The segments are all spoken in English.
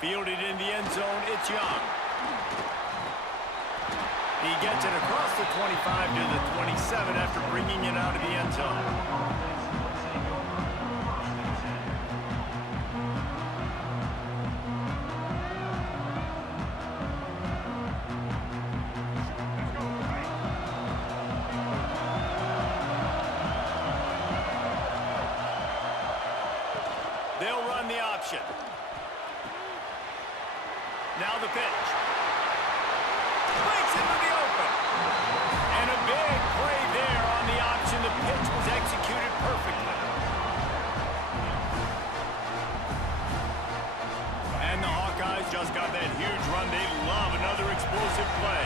Fielded in the end zone, it's Young. He gets it across the 25 to the 27 after bringing it out of the end zone. They'll run the option. Now the pitch. Breaks into the open. And a big play there on the option. The pitch was executed perfectly. And the Hawkeyes just got that huge run. They love another explosive play.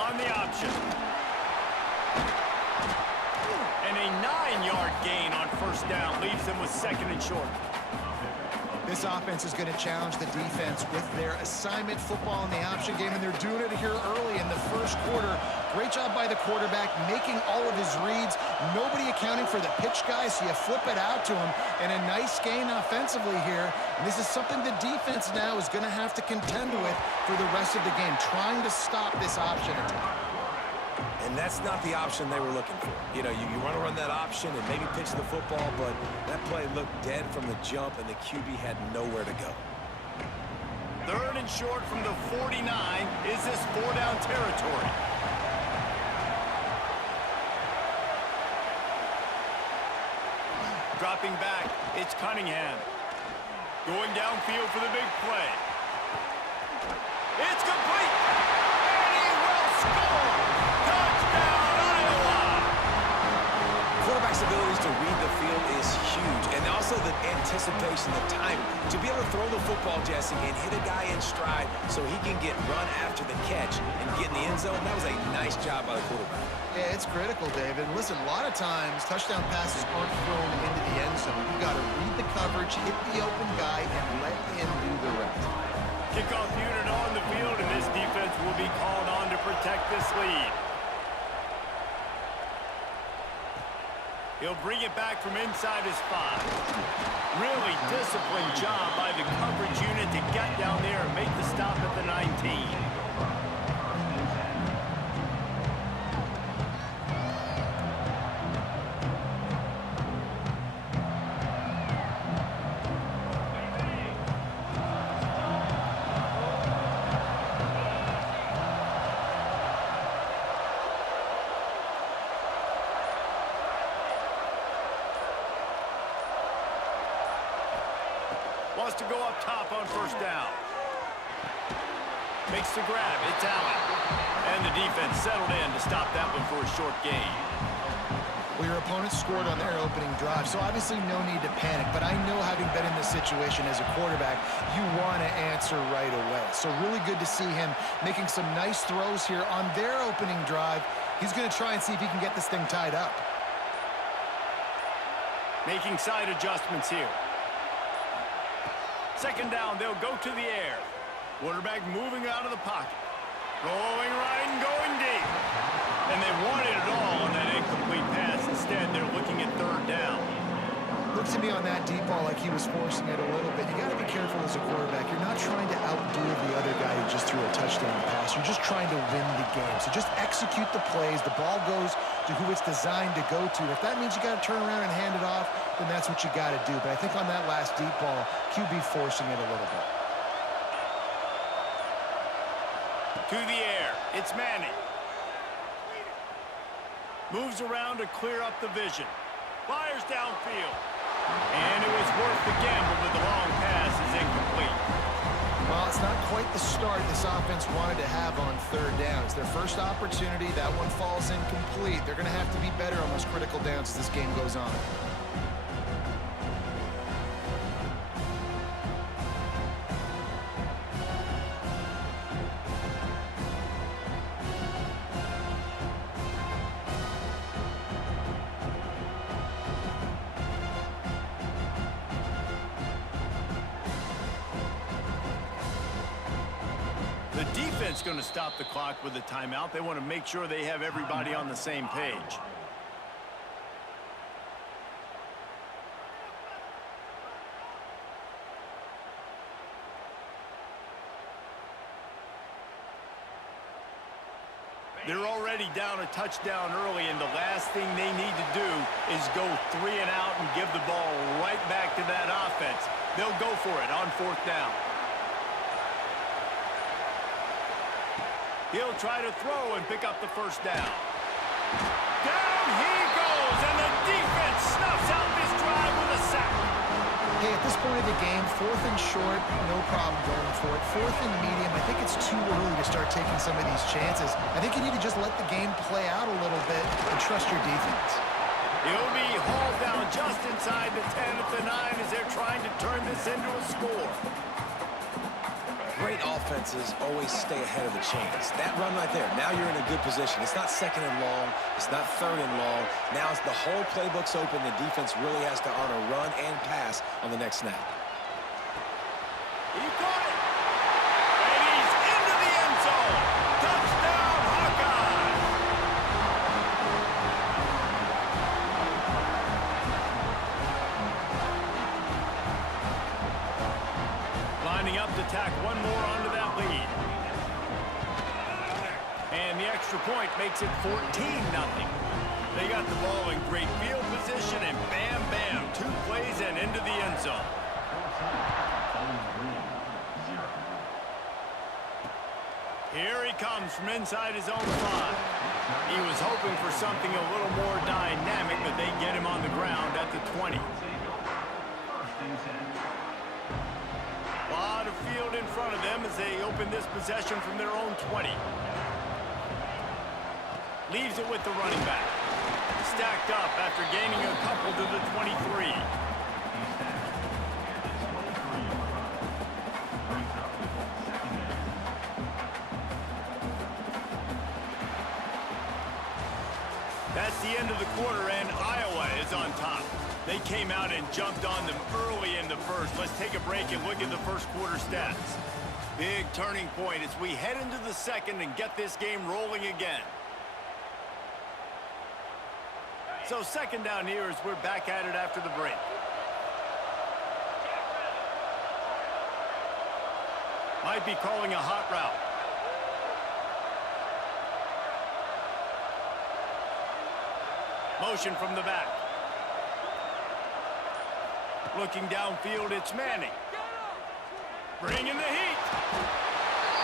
On the option. And a 9-yard gain on first down leaves them with second and short. This offense is going to challenge the defense with their assignment football in the option game, and they're doing it here early in the first quarter. Great job by the quarterback, making all of his reads. Nobody accounting for the pitch guy, so you flip it out to him, and a nice gain offensively here. And this is something the defense now is going to have to contend with for the rest of the game, trying to stop this option attack. And that's not the option they were looking for. You know, you want to run that option and maybe pitch the football, but that play looked dead from the jump, and the QB had nowhere to go. Third and short from the 49. Is this 4-down territory? Dropping back, it's Cunningham. Going downfield for the big play. It's complete! And he will score! Touchdown, Iowa! Quarterback's abilities to read the field is huge, and also the anticipation, the timing. To be able to throw the football, Jesse, and hit a guy in stride so he can get run after the catch and get in the end zone, that was a nice job by the quarterback. Yeah, it's critical, David. Listen, a lot of times touchdown passes aren't thrown into the end zone. You got to read the coverage, hit the open guy, and let him do the rest. Kickoff unit on the field, and this defense will be called on to protect this lead. He'll bring it back from inside his 5. Really disciplined job by the coverage unit to get down there and make the stop at the 19. Wants to go up top on first down. Makes the grab. It's Allen. And the defense settled in to stop that one for a short gain. Well, your opponent scored on their opening drive, so obviously no need to panic. But I know, having been in this situation as a quarterback, you want to answer right away. So really good to see him making some nice throws here on their opening drive. He's going to try and see if he can get this thing tied up. Making side adjustments here. Second down, they'll go to the air. Quarterback moving out of the pocket. Going right and going deep. And they wanted it all on that incomplete pass. Instead, they're looking at third down. Looks to me on that deep ball like he was forcing it a little bit. You got to be careful as a quarterback. You're not trying to outdo the other guy who just threw a touchdown pass. You're just trying to win the game. So just execute the plays. The ball goes to who it's designed to go to. If that means you got to turn around and hand it off, then that's what you got to do. But I think on that last deep ball, QB forcing it a little bit. To the air, it's Manning. Moves around to clear up the vision. Fires downfield. And it was worth the gamble, but the long pass is incomplete. Well, it's not quite the start this offense wanted to have on third down. It's their first opportunity. That one falls incomplete. They're going to have to be better on those critical downs as this game goes on. The defense going to stop the clock with a timeout. They want to make sure they have everybody on the same page. They're already down a touchdown early, and the last thing they need to do is go 3 and out and give the ball right back to that offense. They'll go for it on 4th down. He'll try to throw and pick up the 1st down. Down he goes, and the defense snuffs out this drive with a sack. Hey, at this point of the game, 4th and short, no problem going for it. 4th and medium, I think it's too early to start taking some of these chances. I think you need to just let the game play out a little bit and trust your defense. He'll be hauled down just inside the 10 at the 9 as they're trying to turn this into a score. Great offenses always stay ahead of the chains. That run right there, now you're in a good position. It's not 2nd and long. It's not 3rd and long. Now it's the whole playbook's open. The defense really has to honor run and pass on the next snap. He caught it. And he's into the end zone. Touchdown, Hawkeyes. Lining up to tack one more onto that lead. And the extra point makes it 14-0. They got the ball in great field position, and bam, bam, 2 plays and into the end zone. Here he comes from inside his own 5. He was hoping for something a little more dynamic, but they get him on the ground at the 20. A lot of field in front of them as they open this possession from their own 20. Leaves it with the running back. Stacked up after gaining a couple to the 23. That's the end of the quarter, and Iowa is on top. They came out and jumped on them early in the first. Let's take a break and look at the first quarter stats. Big turning point as we head into the second and get this game rolling again. So 2nd down here as we're back at it after the break. Might be calling a hot route. Motion from the back. Looking downfield, it's Manning. Bringing the heat.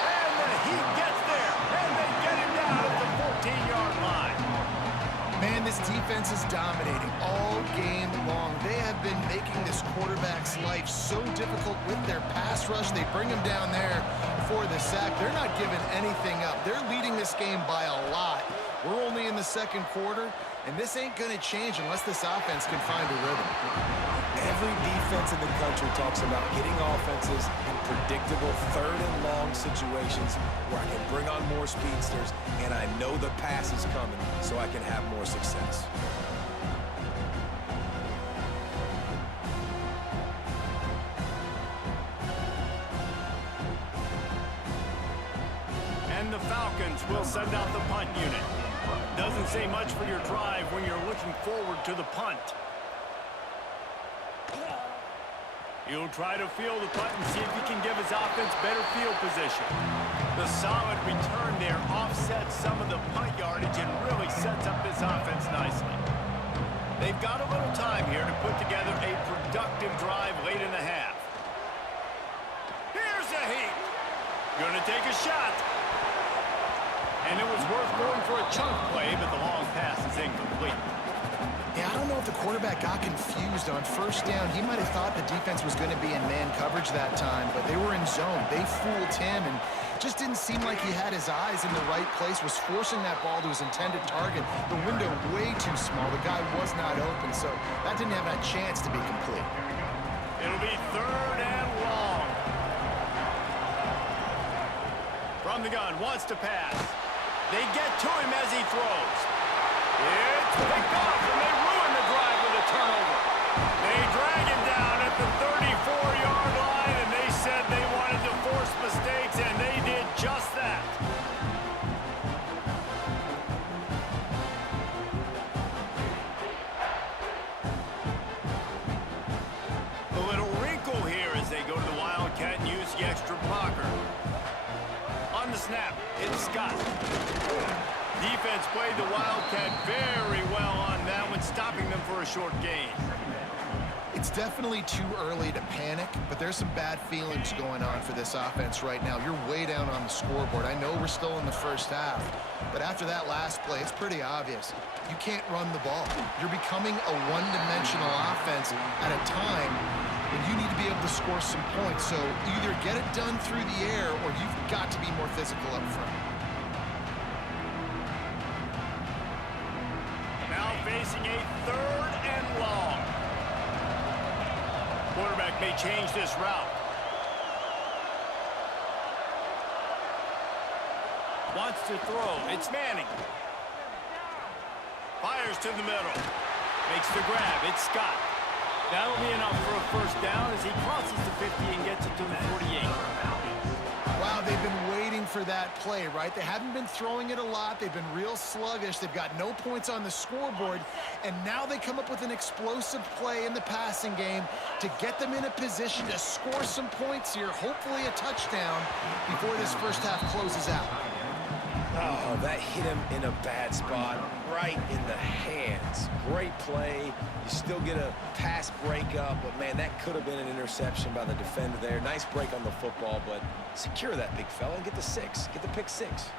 And the heat gets there. And they get him down at the 14-yard line. Man, this defense is dominating all game long. They have been making this quarterback's life so difficult with their pass rush. They bring him down there for the sack. They're not giving anything up. They're leading this game by a lot. We're only in the 2nd quarter, and this ain't going to change unless this offense can find a rhythm. Every defense in the country talks about getting offenses in predictable 3rd and long situations where I can bring on more speedsters, and I know the pass is coming, so I can have more success. And the Falcons will send out the punt unit. Doesn't say much for your drive when you're looking forward to the punt. He'll try to field the punt and see if he can give his offense better field position. The solid return there offsets some of the punt yardage and really sets up this offense nicely. They've got a little time here to put together a productive drive late in the half. Here's a heat. Gonna take a shot. And it was worth going for a chunk play, but the long pass is incomplete. Yeah, I don't know if the quarterback got confused on 1st down. He might have thought the defense was going to be in man coverage that time, but they were in zone. They fooled him and just didn't seem like he had his eyes in the right place, was forcing that ball to his intended target. The window way too small. The guy was not open, so that didn't have a chance to be complete. It'll be 3rd and long. From the gun, wants to pass. They get to him as he throws. It's picked off, and they ruin the drive with a turnover. They drag him down at the 34-yard line, and they said they wanted to force mistakes, and they did just that. A little wrinkle here as they go to the Wildcat and use the extra blocker. On the snap, it's Scott. Defense played the Wildcat very well on that one, stopping them for a short gain. It's definitely too early to panic, but there's some bad feelings going on for this offense right now. You're way down on the scoreboard. I know we're still in the first half, but after that last play, it's pretty obvious. You can't run the ball. You're becoming a one-dimensional offense at a time when you need to be able to score some points. So either get it done through the air or you've got to be more physical up front. Now facing a 3rd and long. Quarterback may change this route. Wants to throw. It's Manning. Fires to the middle. Makes the grab. It's Scott. That'll be enough for a first down as he crosses the 50 and gets it to the 48. Wow, they've been waiting for that play, right? They haven't been throwing it a lot. They've been real sluggish. They've got no points on the scoreboard. And now they come up with an explosive play in the passing game to get them in a position to score some points here, hopefully a touchdown, before this first half closes out. Oh, that hit him in a bad spot, right in the hands. Great play. You still get a pass breakup, but, man, that could have been an interception by the defender there. Nice break on the football, but secure that big fella and get the 6. Get the pick 6.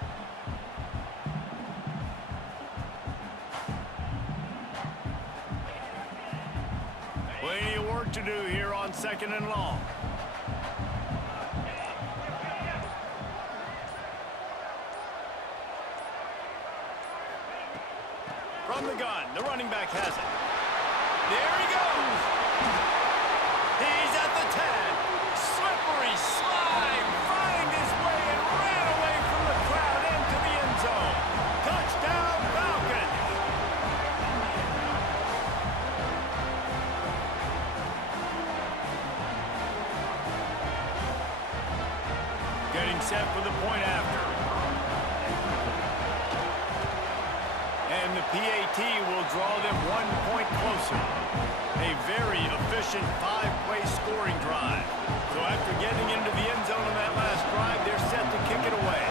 Plenty of work to do here on 2nd and long. From the gun, the running back has it. There he goes. He's at the 10. Slippery slide. Find his way and ran away from the crowd into the end zone. Touchdown, Falcons. Getting set for the point after. And the PAT will draw them 1 point closer. A very efficient 5-play scoring drive. So after getting into the end zone on that last drive, they're set to kick it away.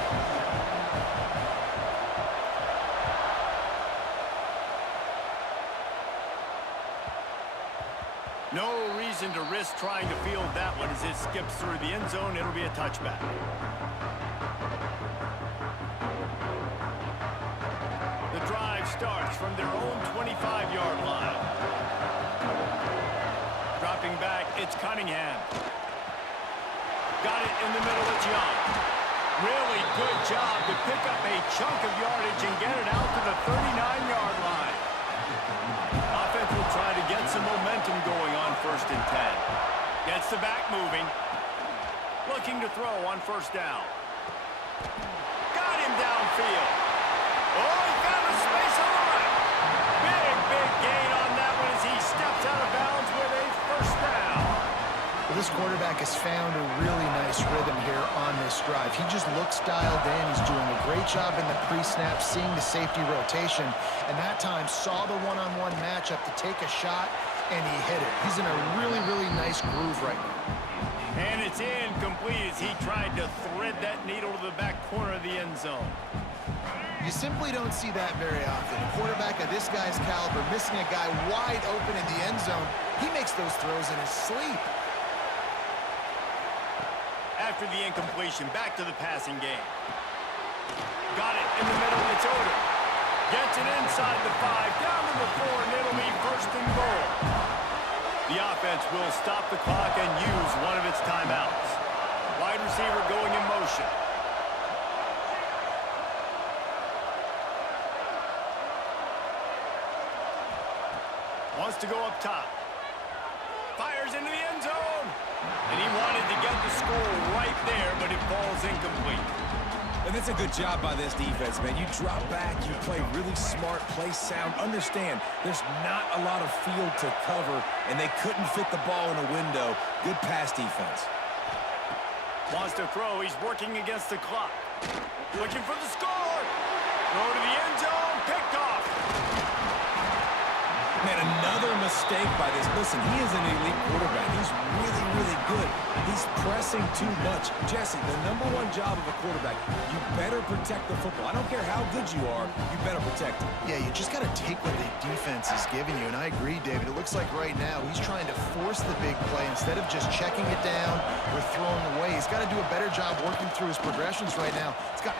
No reason to risk trying to field that one as it skips through the end zone. It'll be a touchback. Starts from their own 25-yard line. Dropping back, it's Cunningham. Got it in the middle, it's Young. Really good job to pick up a chunk of yardage and get it out to the 39-yard line. Offense will try to get some momentum going on 1st and 10. Gets the back moving. Looking to throw on 1st down. Got him downfield. Oh, he found a space on the right. Big gain on that one as he steps out of bounds with a 1st down. Well, this quarterback has found a really nice rhythm here on this drive. He just looks dialed in. He's doing a great job in the pre-snap, seeing the safety rotation, and that time saw the one-on-one matchup to take a shot, and he hit it. He's in a really nice groove right now. And it's incomplete as he tried to thread that needle to the back corner of the end zone. You simply don't see that very often. A quarterback of this guy's caliber missing a guy wide open in the end zone. He makes those throws in his sleep. After the incompletion, back to the passing game. Got it in the middle, it's Odom. Gets it inside the 5, down to the 4, and it'll be 1st and goal. The offense will stop the clock and use one of its timeouts. Wide receiver going in motion. Wants to go up top. Fires into the end zone. And he wanted to get the score right there, but it falls incomplete. And that's a good job by this defense, man. You drop back, you play really smart, play sound. Understand, there's not a lot of field to cover, and they couldn't fit the ball in a window. Good pass defense. Wants to throw. He's working against the clock. Looking for the score. Throw to the end zone. Picked off. Man, another mistake by this. Listen, he is an elite quarterback. He's really, really good. He's pressing too much. Jesse, the #1 job of a quarterback, you better protect the football. I don't care how good you are, you better protect it. Yeah, you just got to take what the defense is giving you, and I agree, David. It looks like right now he's trying to force the big play instead of just checking it down or throwing away. He's got to do a better job working through his progressions right now. It's got...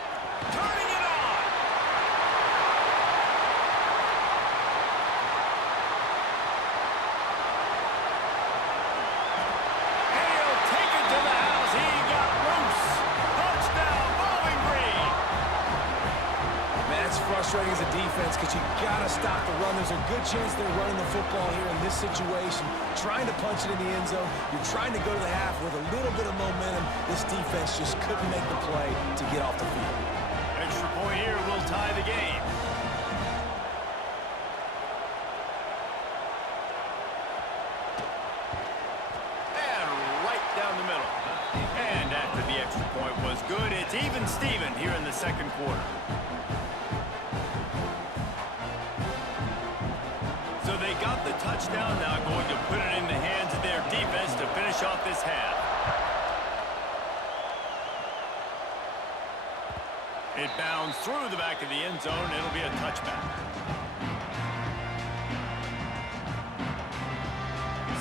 Turning it on! And he'll take it to the house. He got loose. Touchdown, Bowling Green. Man, it's frustrating as a defense because you got to stop the run. There's a good chance they're running the football here in this situation, trying to punch it in the end zone. You're trying to go to the half with a little bit of momentum. This defense just couldn't make the play to get off the field. Extra point here will tie the game. And right down the middle. And after the extra point was good, it's even Steven here in the second quarter. So they got the touchdown, now going to put it in the hands of their defense to finish off this half. It bounds through the back of the end zone. It'll be a touchback.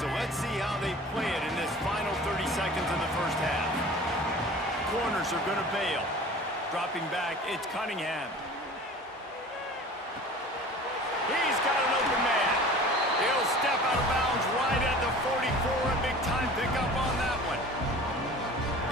So let's see how they play it in this final 30 seconds of the first half. Corners are going to bail. Dropping back, it's Cunningham. He's got an open man. He'll step out of bounds right at the 44. A big-time pickup on that one.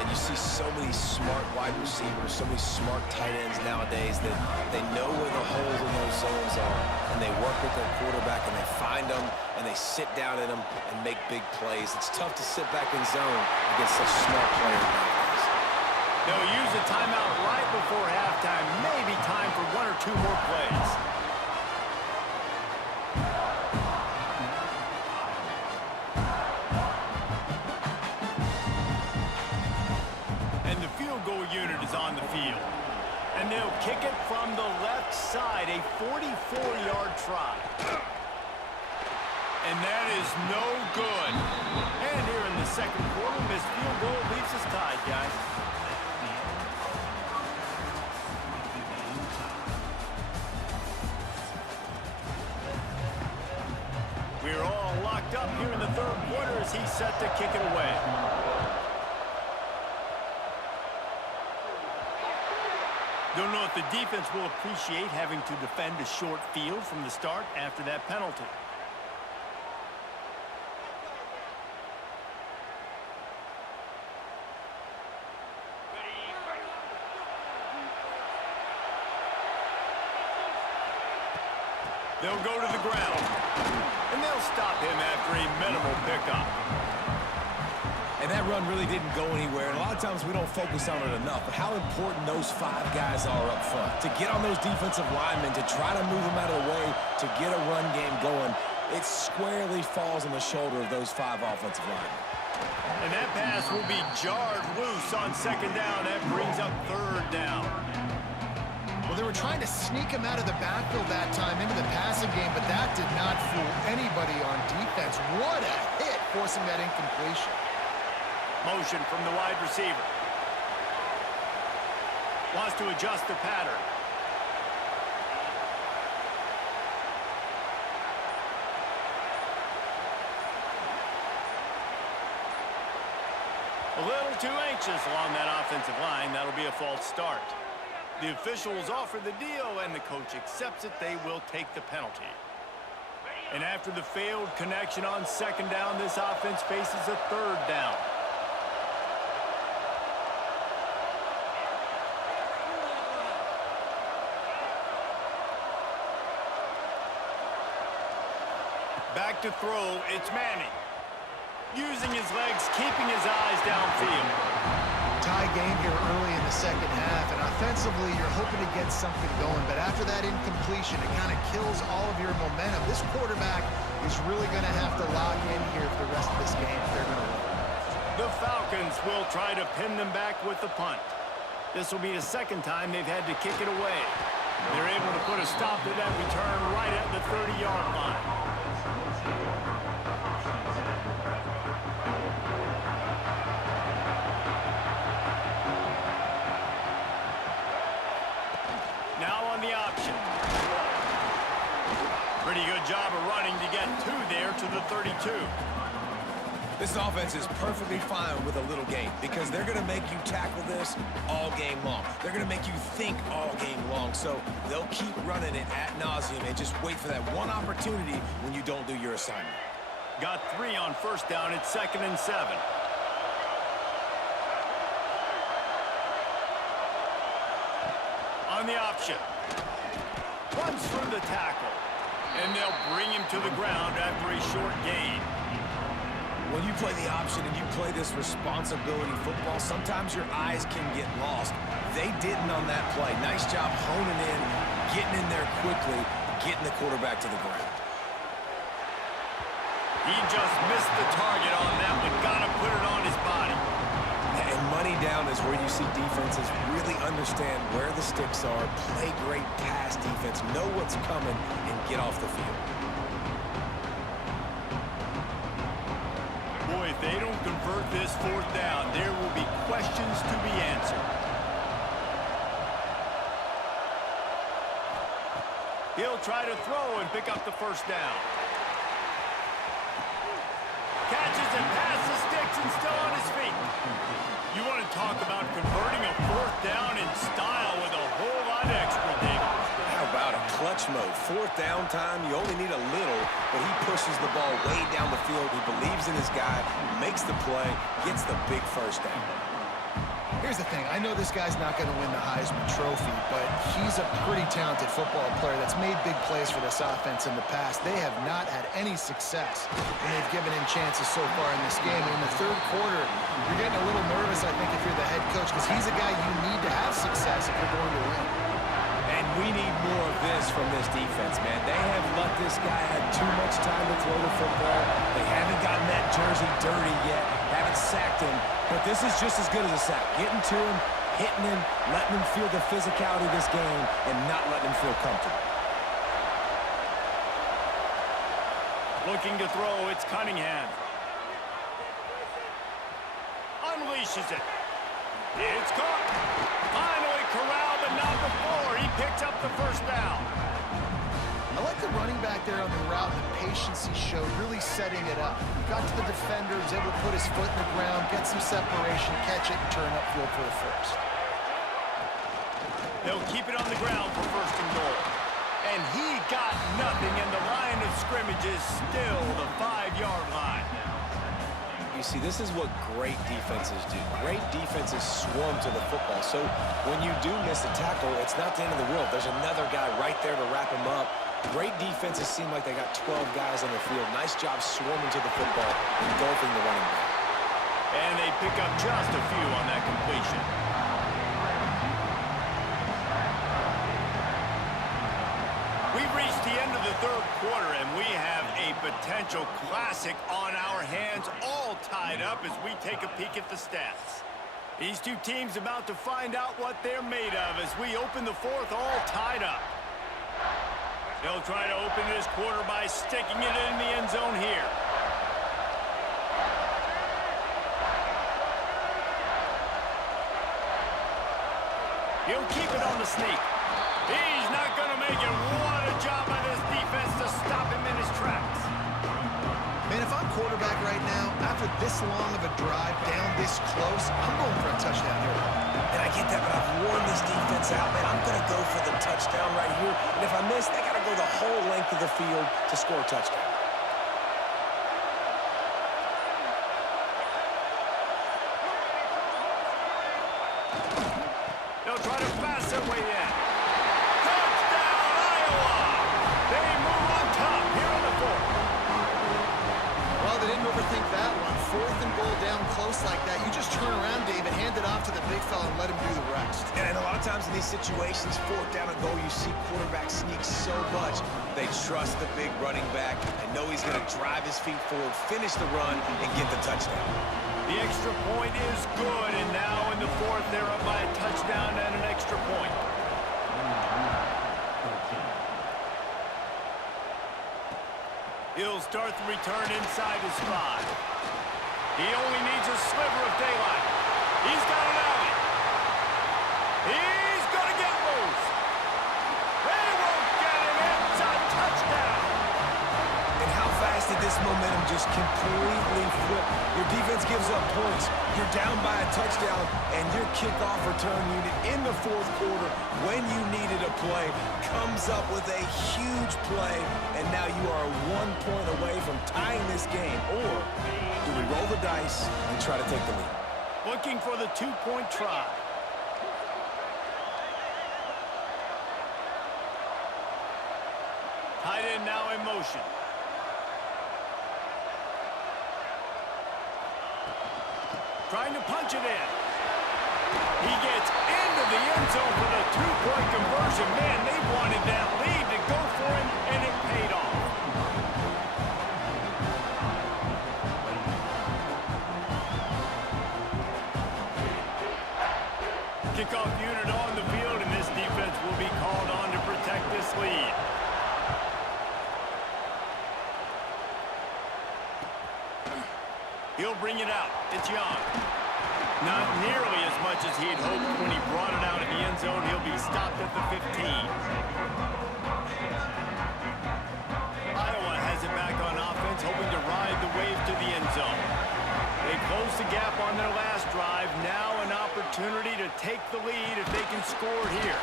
And you see so many smart wide receivers, so many smart tight ends nowadays that they know where the holes in those zones are, and they work with their quarterback, and they find them, and they sit down in them and make big plays. It's tough to sit back in zone against such smart players nowadays. They'll use a timeout right before halftime. Maybe time for 1 or 2 more plays. Unit is on the field. And they'll kick it from the left side, a 44-yard try. And that is no good. And here in the second quarter, missed field goal leaves us tied, guys. We're all locked up here in the third quarter as he's set to kick it away. Don't know if the defense will appreciate having to defend a short field from the start after that penalty. They'll go to the ground, and they'll stop him after a minimal pickup. And that run really didn't go anywhere. And a lot of times we don't focus on it enough. But how important those 5 guys are up front. To get on those defensive linemen, to try to move them out of the way, to get a run game going, it squarely falls on the shoulder of those 5 offensive linemen. And that pass will be jarred loose on second down. That brings up third down. Well, they were trying to sneak him out of the backfield that time into the passing game, but that did not fool anybody on defense. What a hit, forcing that incompletion. Motion from the wide receiver. Wants to adjust the pattern. A little too anxious along that offensive line. That'll be a false start. The officials offer the deal, and the coach accepts it. They will take the penalty. And after the failed connection on second down, this offense faces a third down. Back to throw, it's Manning. Using his legs, keeping his eyes downfield. Tie game here early in the second half, and offensively you're hoping to get something going, but after that incompletion, it kind of kills all of your momentum. This quarterback is really going to have to lock in here for the rest of this game if they're going to win. The Falcons will try to pin them back with the punt. This will be the second time they've had to kick it away. They're able to put a stop to that return right at the 30-yard line. Pretty good job of running to get two there to the 32. This offense is perfectly fine with a little game because they're going to make you tackle this all game long. They're going to make you think all game long. So they'll keep running it ad nauseum and just wait for that one opportunity when you don't do your assignment. Got 3 on first down. It's 2nd and 7. On the option. Runs through the tackle. And they'll bring him to the ground after a short gain. When you play the option and you play this responsibility football, sometimes your eyes can get lost. They didn't on that play. Nice job honing in, getting in there quickly, getting the quarterback to the ground. He just missed the target on that one. Got to put it on his body. And money down is where you see defenses really understand where the sticks are, play great pass defense, know what's coming, and get off the field. Boy, if they don't convert this 4th down, there will be questions to be answered. He'll try to throw and pick up the 1st down. Catches and passes, sticks, and still on his feet. You want to talk about converting a 4th down in style with a whole lot extra, David. How about a clutch mode? 4th down time, you only need a little, but he pushes the ball way down the field. He believes in his guy, makes the play, gets the big 1st down. Here's the thing. I know this guy's not going to win the Heisman Trophy, but he's a pretty talented football player that's made big plays for this offense in the past. They have not had any success when they've given him chances so far in this game. In the 3rd quarter, you're getting a little nervous, I think, if you're the head coach, because he's a guy you need to have success if you're going to win. And we need more of this from this defense, man. They have let this guy have too much time to throw the football. They haven't gotten that jersey dirty yet, haven't sacked him. But this is just as good as a sack. Getting to him, hitting him, letting him feel the physicality of this game, and not letting him feel comfortable. Looking to throw, it's Cunningham. Unleashes it. It's caught. Finally corralled, but not before. He picks up the 1st down. I like the running back there on the route, the patience he showed, really setting it up. Got to the defender, was able to put his foot in the ground, get some separation, catch it, and turn upfield for the 1st. They'll keep it on the ground for 1st and goal. And he got nothing, and the line of scrimmage is still the 5-yard line. You see, this is what great defenses do. Great defenses swarm to the football. So when you do miss a tackle, it's not the end of the world. There's another guy right there to wrap him up. Great defenses seem like they got 12 guys on the field. Nice job swarming to the football, engulfing the running back. And they pick up just a few on that completion. We've reached the end of the 3rd quarter, and we have a potential classic on our hands, all tied up as we take a peek at the stats. These two teams about to find out what they're made of as we open the 4th, all tied up. They'll try to open this quarter by sticking it in the end zone here. He'll keep it on the sneak. He's not going to make it. What a job by this defense to stop him in his tracks. Man, if I'm quarterback right now, after this long of a drive down this close, I'm going for a touchdown here. And I get that, but I've worn this defense out, man. I'm going to go for the touchdown right here. And if I miss, they got to go the whole length of the field to score a touchdown. They'll try to pass their way in. Touchdown, Iowa! They move on top here in the 4th. Well, they didn't overthink that one. 4th and goal down close like that. You just turn around, David, hand it off to the big fella and let him do the rest. And a lot of times in these situations, 4th down and goal, you see quarterbacks sneak so much. They trust the big running back and know he's going to drive his feet forward, finish the run, and get the touchdown. The extra point is good, and now in the 4th, they're up by a touchdown and an extra point. He'll start the return inside his 5. He only needs a sliver of daylight. He's got it out. He's going to get loose. They won't get him. It's a touchdown. this momentum just completely flipped. Your defense gives up points. You're down by a touchdown, and your kickoff return unit in the fourth quarter, when you needed a play, comes up with a huge play, and now you are 1 point away from tying this game. Or do we roll the dice and try to take the lead? Looking for the two-point try. Tight end now in motion. Trying to punch it in. He gets into the end zone for the two-point conversion. Man, they wanted that lead to go for him, and it paid off. Kickoff unit on the field, and this defense will be called on to protect this lead. He'll bring it out. It's Young. Not nearly as much as he had hoped when he brought it out in the end zone. He'll be stopped at the 15. Iowa has it back on offense, hoping to ride the wave to the end zone. They closed the gap on their last drive. Now an opportunity to take the lead if they can score here.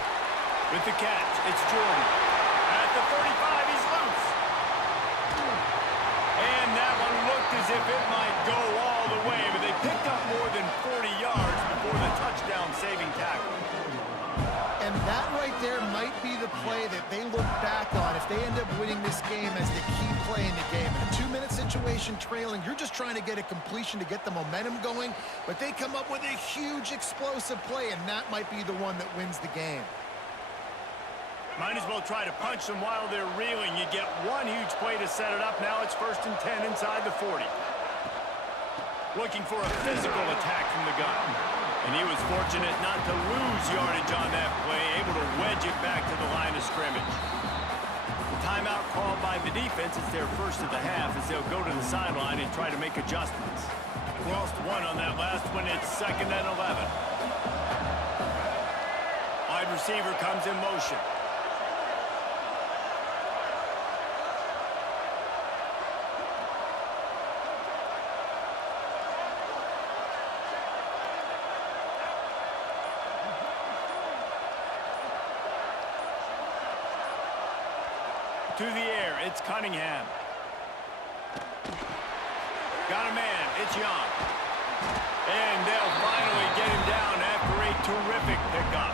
With the catch, it's Jordan. At the 35, he's loose. And that one looked as if it might go all the way, but they picked up more than 40 yards before the touchdown-saving tackle. And that right there might be the play that they look back on if they end up winning this game as the key play in the game. In a 2-minute situation trailing, you're just trying to get a completion to get the momentum going, but they come up with a huge explosive play, and that might be the one that wins the game. Might as well try to punch them while they're reeling. You get one huge play to set it up. Now it's 1st and 10 inside the 40. Looking for a physical attack from the gun. And he was fortunate not to lose yardage on that play, able to wedge it back to the line of scrimmage. Timeout called by the defense. It's their first of the half as they'll go to the sideline and try to make adjustments. Lost one on that last one. It's 2nd and 11. Wide receiver comes in motion. To the air, it's Cunningham. Got a man, it's Young. And they'll finally get him down after a terrific pickup.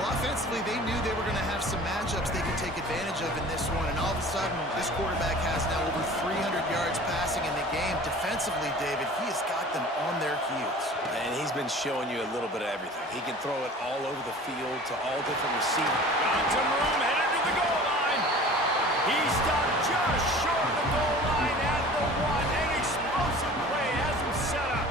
Well, offensively, they knew they were going to have some matchups they could take advantage of in this one, and all of a sudden, this quarterback has now over 300 yards passing in the game. Defensively, David, he has got them on their heels. And he's been showing you a little bit of everything. He can throw it all over the field to all different receivers. Got some room, headed to the goal line. He stopped just short of the goal line at the 1. An explosive play has him set up.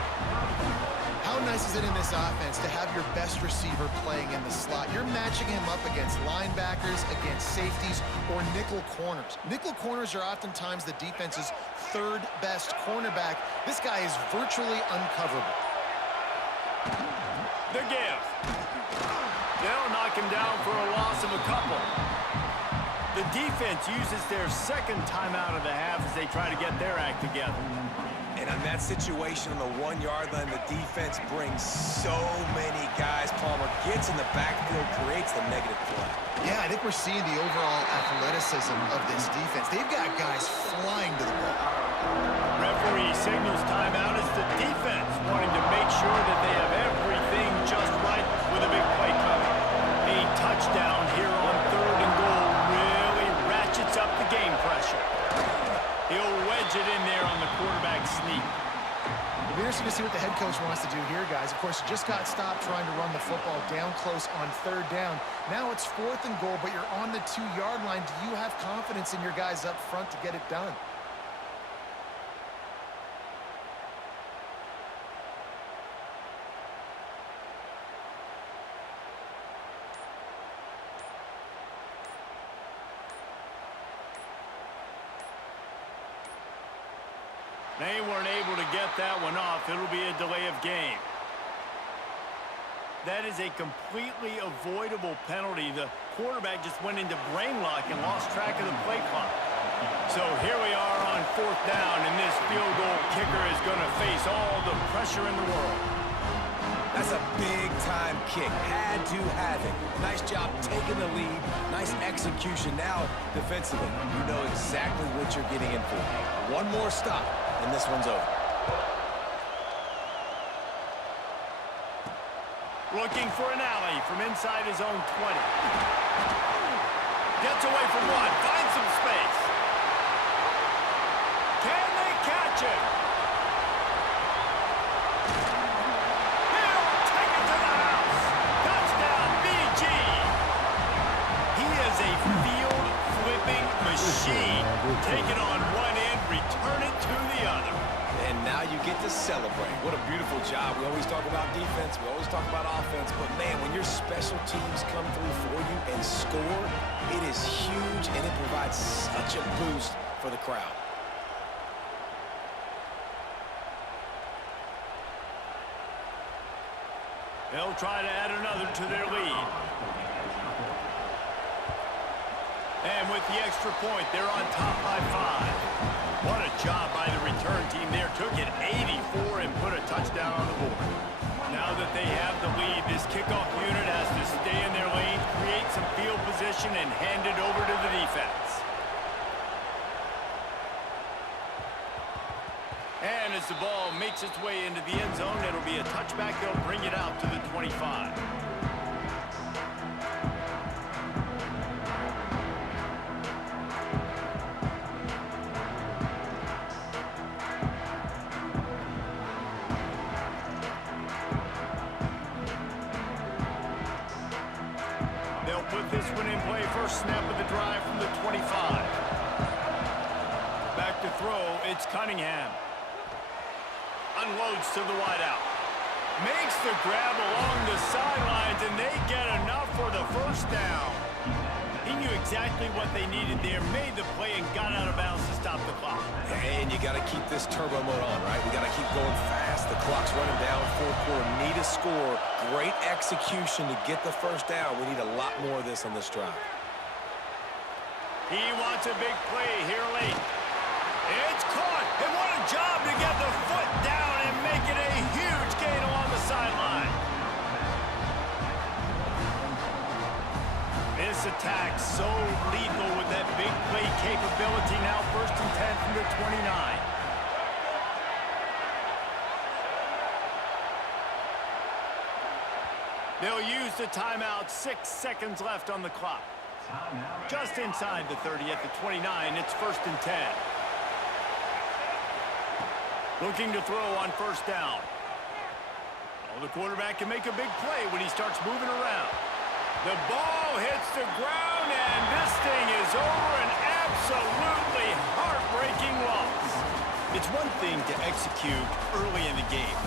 How nice is it in this offense to have your best receiver playing in the slot? You're matching him up against linebackers, against safeties, or nickel corners. Nickel corners are oftentimes the defense's 3rd best cornerback. This guy is virtually uncoverable. The give. They'll knock him down for a loss of a couple. The defense uses their 2nd timeout of the half as they try to get their act together. And on that situation on the 1-yard line, the defense brings so many guys. Palmer gets in the backfield, creates the negative play. Yeah, I think we're seeing the overall athleticism of this defense. They've got guys flying to the ball. Referee signals timeout as the defense wanting to make sure that they have everything just right with a big play coming. A touchdown here on 3rd and goal really ratchets up the game pressure. He'll wedge it in there on the quarterback sneak. It'll be interesting to see what the head coach wants to do here, guys. Of course, you just got stopped trying to run the football down close on 3rd down. Now it's 4th and goal, but you're on the 2-yard line. Do you have confidence in your guys up front to get it done? They weren't able to get that one off. It'll be a delay of game. That is a completely avoidable penalty. The quarterback just went into brain lock and lost track of the play clock. So here we are on on 4th down, and this field goal kicker is going to face all the pressure in the world. That's a big-time kick. Had to have it. Nice job taking the lead. Nice execution. Now, defensively, you know exactly what you're getting in for. One more stop, and this one's over. Looking for an alley from inside his own 20. Gets away from one. Finds some space. Can they catch him? He'll take it to the house. Touchdown, BG. He is a field-flipping machine. Take it on one end, return it to the other. And now you get to celebrate. What a beautiful job. We always talk about defense. We always talk about offense. But, man, when your special teams come through for you and score, it is huge, and it provides such a boost for the crowd. They'll try to add another to their lead. And with the extra point, they're on top by 5. What a job by the return team there. Took it 84 and put a touchdown on the board. Now that they have the lead, this kickoff unit has to stay in their lane, create some field position, and hand it over to the defense. And as the ball makes its way into the end zone, it'll be a touchback. They'll bring it out to the 25. They'll put this one in play. First snap of the drive from the 25. Back to throw, it's Cunningham. Unloads to the wideout. Makes the grab along the sidelines, and they get enough for the first down. He knew exactly what they needed there, made the play, and got out of bounds to stop the clock. And you got to keep this turbo mode on, right? We got to keep going fast. The clock's running down, 4th quarter. Need a score. Great execution to get the first down. We need a lot more of this on this drive. He wants a big play here late. It's caught, and what a job to get the foot down and make it a huge gain along the sideline. This attack so lethal with that big play capability. Now 1st and 10 from the 29. They'll use the timeout. 6 seconds left on the clock. Just inside the 30 at the 29. It's 1st and 10. Looking to throw on 1st down. Oh, the quarterback can make a big play when he starts moving around. The ball hits the ground, and this thing is over. An absolutely heartbreaking loss. It's one thing to execute early in the game.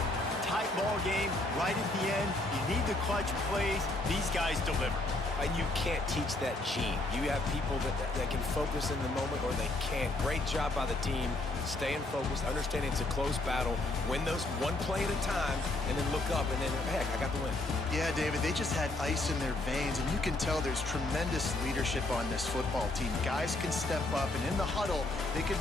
Tight ball game, right at the end. You need the clutch plays. These guys deliver. And you can't teach that gene. You have people that can focus in the moment, or they can't. Great job by the team, staying focused, understanding it's a close battle, win those one play at a time, and then look up, and then, heck, I got the win. Yeah, David, they just had ice in their veins, and you can tell there's tremendous leadership on this football team. Guys can step up, and in the huddle, they can